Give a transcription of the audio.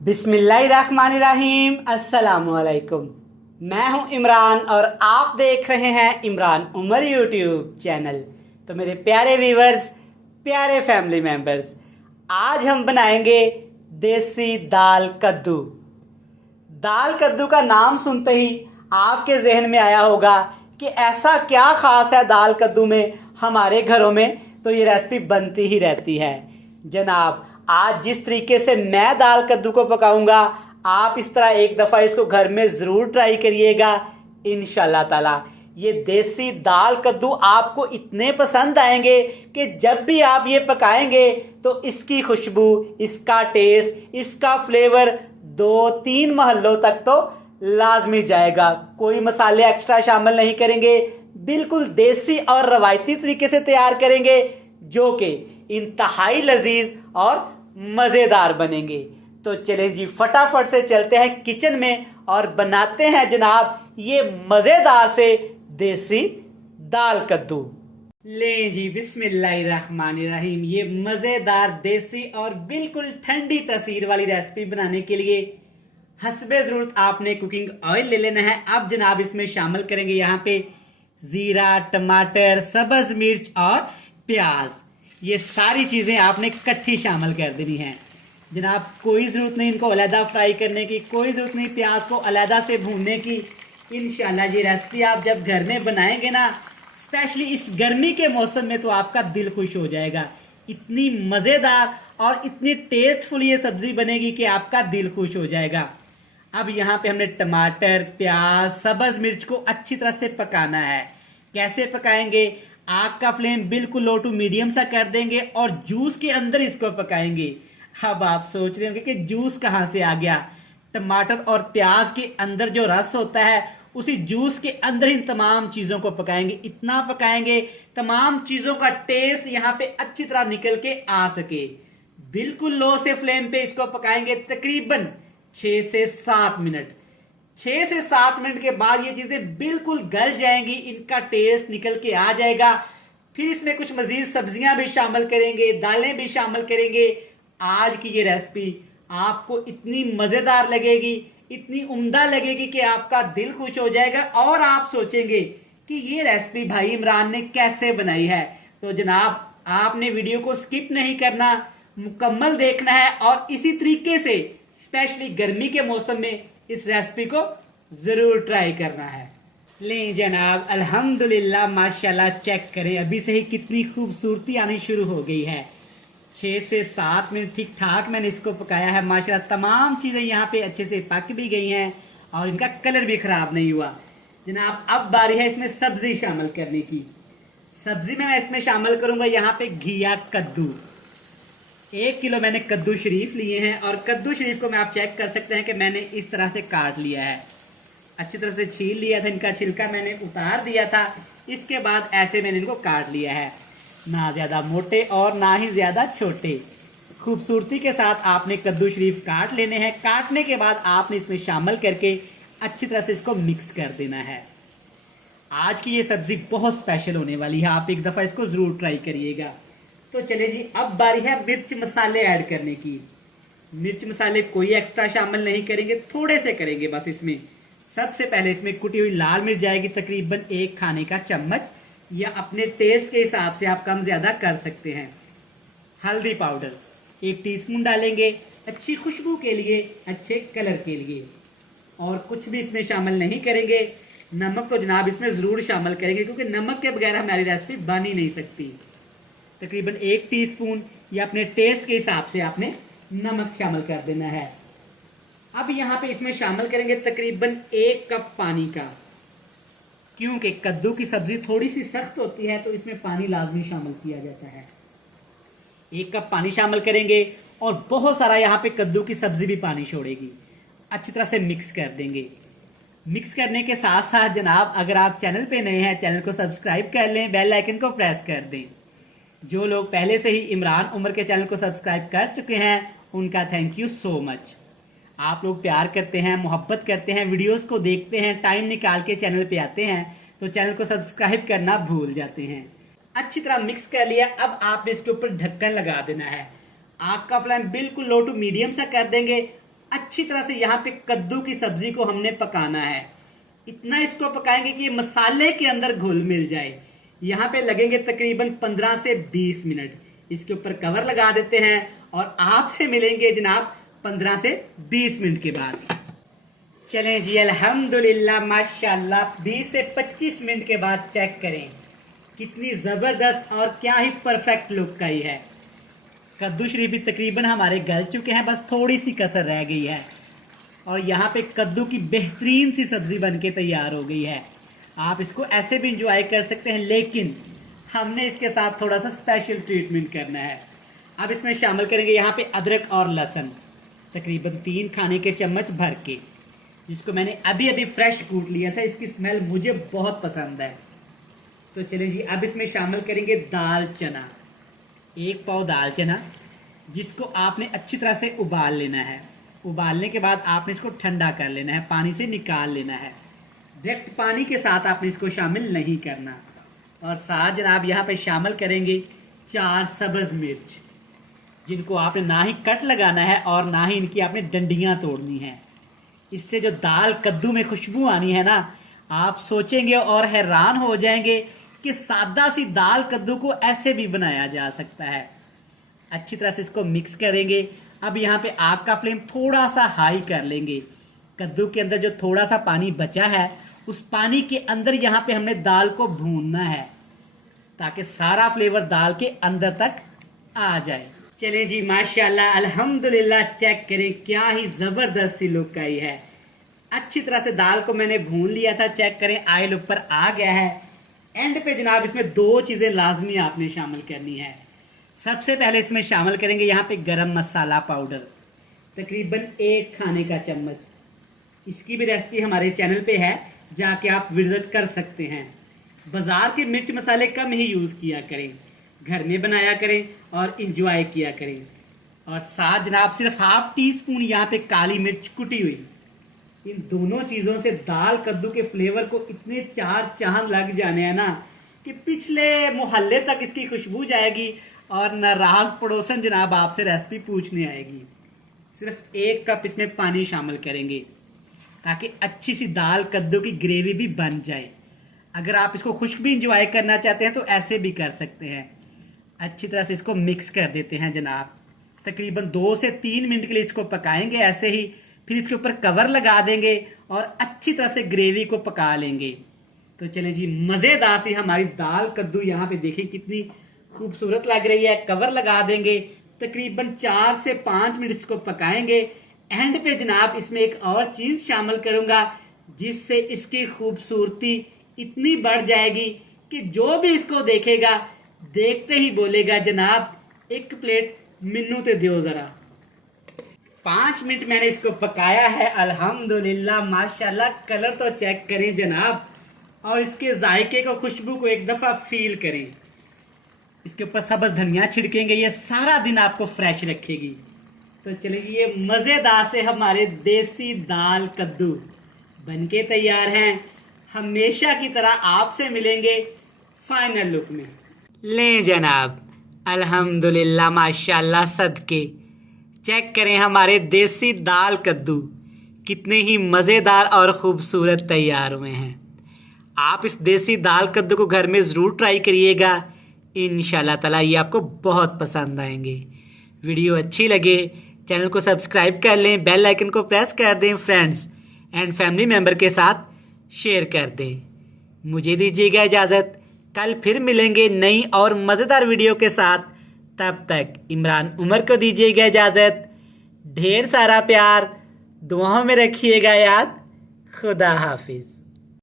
बिस्मिल्लाहिर्रहमानिर्रहीम। अस्सलामुअलैकुम। मैं हूं इमरान और आप देख रहे हैं इमरान उमर यूट्यूब चैनल। तो मेरे प्यारे व्यूवर्स, प्यारे फैमिली मेंबर्स, आज हम बनाएंगे देसी दाल कद्दू। दाल कद्दू का नाम सुनते ही आपके जहन में आया होगा कि ऐसा क्या खास है दाल कद्दू में। हमारे घरों में तो ये रेसिपी बनती ही रहती है। जनाब, आज जिस तरीके से मैं दाल कद्दू को पकाऊंगा, आप इस तरह एक दफ़ा इसको घर में ज़रूर ट्राई करिएगा। इंशाल्लाह ताला ये देसी दाल कद्दू आपको इतने पसंद आएंगे कि जब भी आप ये पकाएंगे तो इसकी खुशबू, इसका टेस्ट, इसका फ्लेवर 2-3 महल्लों तक तो लाजमी जाएगा। कोई मसाले एक्स्ट्रा शामिल नहीं करेंगे, बिल्कुल देसी और रवायती तरीके से तैयार करेंगे, जो कि इंतहाई लजीज और मज़ेदार बनेंगे। तो चलें जी, फटाफट से चलते हैं किचन में और बनाते हैं जनाब ये मज़ेदार से देसी दाल कद्दू। लें जी, बिस्मिल्लाहिर्रहमानिर्रहीम। ये मज़ेदार देसी और बिल्कुल ठंडी तसीर वाली रेसिपी बनाने के लिए हस्बे ज़रूरत आपने कुकिंग ऑयल ले लेना है। अब जनाब इसमें शामिल करेंगे यहाँ पे ज़ीरा, टमाटर, सब्ज़ मिर्च और प्याज। ये सारी चीज़ें आपने इकट्ठी शामिल कर देनी है जनाब। कोई ज़रूरत नहीं इनको अलहदा फ्राई करने की, कोई ज़रूरत नहीं प्याज को अलहदा से भूनने की। इंशाल्लाह ये रेसिपी आप जब घर में बनाएंगे ना, स्पेशली इस गर्मी के मौसम में, तो आपका दिल खुश हो जाएगा। इतनी मज़ेदार और इतनी टेस्टफुल ये सब्ज़ी बनेगी कि आपका दिल खुश हो जाएगा। अब यहाँ पे हमने टमाटर, प्याज, सब्ज़ मिर्च को अच्छी तरह से पकाना है। कैसे पकाएंगे? आग का फ्लेम बिल्कुल लो टू मीडियम सा कर देंगे और जूस के अंदर इसको पकाएंगे। अब आप सोच रहे होंगे कि जूस कहाँ से आ गया। टमाटर और प्याज के अंदर जो रस होता है, उसी जूस के अंदर इन तमाम चीज़ों को पकाएंगे। इतना पकाएंगे तमाम चीज़ों का टेस्ट यहाँ पे अच्छी तरह निकल के आ सके। बिल्कुल लो से फ्लेम पे इसको पकाएंगे तकरीबन 6 से 7 मिनट। 6 से 7 मिनट के बाद ये चीज़ें बिल्कुल गल जाएंगी, इनका टेस्ट निकल के आ जाएगा। फिर इसमें कुछ मज़ीद सब्जियां भी शामिल करेंगे, दालें भी शामिल करेंगे। आज की ये रेसिपी आपको इतनी मज़ेदार लगेगी, इतनी उम्दा लगेगी कि आपका दिल खुश हो जाएगा और आप सोचेंगे कि ये रेसिपी भाई इमरान ने कैसे बनाई है। तो जनाब, आपने वीडियो को स्किप नहीं करना, मुकम्मल देखना है और इसी तरीके से स्पेशली गर्मी के मौसम में इस रेसिपी को जरूर ट्राई करना है। लें जनाब, अल्हम्दुलिल्लाह माशाल्लाह, चेक करें अभी से ही कितनी खूबसूरती आनी शुरू हो गई है। 6 से 7 मिनट ठीक ठाक मैंने इसको पकाया है। माशाल्लाह तमाम चीज़ें यहाँ पे अच्छे से पक भी गई हैं और इनका कलर भी ख़राब नहीं हुआ। जनाब, अब बारी है इसमें सब्ज़ी शामिल करने की। सब्ज़ी में मैं इसमें शामिल करूँगा यहाँ पे घिया कद्दू। 1 किलो मैंने कद्दू शरीफ लिए हैं और कद्दू शरीफ को मैं आप चेक कर सकते हैं कि मैंने इस तरह से काट लिया है, अच्छी तरह से छील लिया था। इनका छिलका मैंने उतार दिया था। इसके बाद ऐसे मैंने इनको काट लिया है, ना ज़्यादा मोटे और ना ही ज़्यादा छोटे। खूबसूरती के साथ आपने कद्दू शरीफ काट लेने हैं। काटने के बाद आपने इसमें शामिल करके अच्छी तरह से इसको मिक्स कर देना है। आज की ये सब्ज़ी बहुत स्पेशल होने वाली है, आप एक दफ़ा इसको ज़रूर ट्राई करिएगा। तो चलिए जी, अब बारी है मिर्च मसाले ऐड करने की। मिर्च मसाले कोई एक्स्ट्रा शामिल नहीं करेंगे, थोड़े से करेंगे बस। इसमें सबसे पहले इसमें कुटी हुई लाल मिर्च जाएगी तकरीबन 1 खाने का चम्मच, या अपने टेस्ट के हिसाब से आप कम ज़्यादा कर सकते हैं। हल्दी पाउडर 1 टीस्पून डालेंगे, अच्छी खुशबू के लिए, अच्छे कलर के लिए। और कुछ भी इसमें शामिल नहीं करेंगे। नमक तो जनाब इसमें ज़रूर शामिल करेंगे, क्योंकि नमक के बगैर हमारी रेसिपी बन ही नहीं सकती। तकरीबन 1 टीस्पून या अपने टेस्ट के हिसाब से आपने नमक शामिल कर देना है। अब यहाँ पे इसमें शामिल करेंगे तकरीबन 1 कप पानी का, क्योंकि कद्दू की सब्जी थोड़ी सी सख्त होती है तो इसमें पानी लाजमी शामिल किया जाता है। 1 कप पानी शामिल करेंगे और बहुत सारा यहाँ पे कद्दू की सब्जी भी पानी छोड़ेगी। अच्छी तरह से मिक्स कर देंगे। मिक्स करने के साथ साथ जनाब, अगर आप चैनल पे नए हैं, चैनल को सब्सक्राइब कर लें, बेल आइकन को प्रेस कर दें। जो लोग पहले से ही इमरान उमर के चैनल को सब्सक्राइब कर चुके हैं, उनका थैंक यू सो मच। आप लोग प्यार करते हैं, मोहब्बत करते हैं, वीडियोस को देखते हैं, टाइम निकाल के चैनल पे आते हैं, तो चैनल को सब्सक्राइब करना भूल जाते हैं। अच्छी तरह मिक्स कर लिया। अब आपने इसके ऊपर ढक्कन लगा देना है। आग का फ्लेम बिल्कुल लो टू मीडियम सा कर देंगे अच्छी तरह से यहाँ पे कद्दू की सब्जी को हमने पकाना है। इतना इसको पकाएंगे कि ये मसाले के अंदर घुल मिल जाए। यहाँ पे लगेंगे तकरीबन 15 से 20 मिनट। इसके ऊपर कवर लगा देते हैं और आपसे मिलेंगे जनाब 15 से 20 मिनट के बाद। चलें जी, अल्हम्दुलिल्लाह माशाल्लाह 20 से 25 मिनट के बाद चेक करें कितनी ज़बरदस्त और क्या ही परफेक्ट लुक आई है। कद्दू शरीफ भी तकरीबन हमारे गल चुके हैं, बस थोड़ी सी कसर रह गई है और यहाँ पे कद्दू की बेहतरीन सी सब्जी बनके तैयार हो गई है। आप इसको ऐसे भी इंजॉय कर सकते हैं, लेकिन हमने इसके साथ थोड़ा सा स्पेशल ट्रीटमेंट करना है। अब इसमें शामिल करेंगे यहाँ पे अदरक और लहसुन तकरीबन 3 खाने के चम्मच भर के, जिसको मैंने अभी अभी फ्रेश कूट लिया था। इसकी स्मेल मुझे बहुत पसंद है। तो चलिए जी, अब इसमें शामिल करेंगे दाल चना, 1 पाव दाल चना, जिसको आपने अच्छी तरह से उबाल लेना है। उबालने के बाद आपने इसको ठंडा कर लेना है, पानी से निकाल लेना है। डायरेक्ट पानी के साथ आपने इसको शामिल नहीं करना। और साथ जनाब यहाँ पे शामिल करेंगे 4 सब्ज मिर्च, जिनको आपने ना ही कट लगाना है और ना ही इनकी आपने डंडियाँ तोड़नी है। इससे जो दाल कद्दू में खुशबू आनी है ना, आप सोचेंगे और हैरान हो जाएंगे कि सादा सी दाल कद्दू को ऐसे भी बनाया जा सकता है। अच्छी तरह से इसको मिक्स करेंगे। अब यहाँ पे आग का फ्लेम थोड़ा सा हाई कर लेंगे। कद्दू के अंदर जो थोड़ा सा पानी बचा है, उस पानी के अंदर यहाँ पे हमने दाल को भूनना है, ताकि सारा फ्लेवर दाल के अंदर तक आ जाए। चलें जी, माशाल्लाह अल्हम्दुलिल्लाह, चेक करें क्या ही जबरदस्त सी लुक आई है। अच्छी तरह से दाल को मैंने भून लिया था। चेक करें ऑयल ऊपर आ गया है। एंड पे जनाब इसमें 2 चीजें लाजमी आपने शामिल करनी है। सबसे पहले इसमें शामिल करेंगे यहाँ पे गरम मसाला पाउडर, तकरीबन 1 खाने का चम्मच। इसकी भी रेसिपी हमारे चैनल पे है, जाके आप विजिट कर सकते हैं। बाजार के मिर्च मसाले कम ही यूज किया करें, घर में बनाया करें और इंजॉय किया करें। और साथ जनाब सिर्फ ½ टीस्पून यहाँ पे काली मिर्च कुटी हुई। इन दोनों चीजों से दाल कद्दू के फ्लेवर को इतने 4 चांद लग जाने हैं ना, कि पिछले मोहल्ले तक इसकी खुशबू जाएगी और नाराज पड़ोसन जनाब आपसे रेसिपी पूछने आएगी। सिर्फ 1 कप इसमें पानी शामिल करेंगे, ताकि अच्छी सी दाल कद्दू की ग्रेवी भी बन जाए। अगर आप इसको खुश्क भी इंजॉय करना चाहते हैं तो ऐसे भी कर सकते हैं। अच्छी तरह से इसको मिक्स कर देते हैं जनाब। तकरीबन 2 से 3 मिनट के लिए इसको पकाएंगे ऐसे ही। फिर इसके ऊपर कवर लगा देंगे और अच्छी तरह से ग्रेवी को पका लेंगे। तो चले जी, मज़ेदार सी हमारी दाल कद्दू यहाँ पे देखें कितनी खूबसूरत लग रही है। कवर लगा देंगे, तकरीबन 4 से 5 मिनट इसको पकाएंगे। एंड पे जनाब इसमें एक और चीज़ शामिल करूँगा, जिससे इसकी खूबसूरती इतनी बढ़ जाएगी कि जो भी इसको देखेगा देखते ही बोलेगा जनाब 1 प्लेट मिन्नू ते दियो ज़रा। 5 मिनट मैंने इसको पकाया है। अल्हम्दुलिल्लाह माशाल्लाह, कलर तो चेक करें जनाब, और इसके जायके को, खुशबू को एक दफ़ा फील करें। इसके ऊपर सब्ज़ धनिया छिड़केंगे, ये सारा दिन आपको फ्रेश रखेगी। तो चलिए, ये मज़ेदार से हमारे देसी दाल कद्दू बनके तैयार हैं। हमेशा की तरह आपसे मिलेंगे फाइनल लुक में। लें जनाब, अल्हम्दुलिल्लाह माशाल्लाह, सदके चेक करें हमारे देसी दाल कद्दू कितने ही मज़ेदार और ख़ूबसूरत तैयार हुए हैं। आप इस देसी दाल कद्दू को घर में ज़रूर ट्राई करिएगा। इंशाल्लाह ताला ये आपको बहुत पसंद आएंगे। वीडियो अच्छी लगे चैनल को सब्सक्राइब कर लें, बेल आइकन को प्रेस कर दें, फ्रेंड्स एंड फैमिली मेम्बर के साथ शेयर कर दें। मुझे दीजिएगा इजाज़त, कल फिर मिलेंगे नई और मज़ेदार वीडियो के साथ। तब तक इमरान उमर को दीजिएगा इजाज़त। ढेर सारा प्यार, दुआओं में रखिएगा याद। खुदा हाफिज़।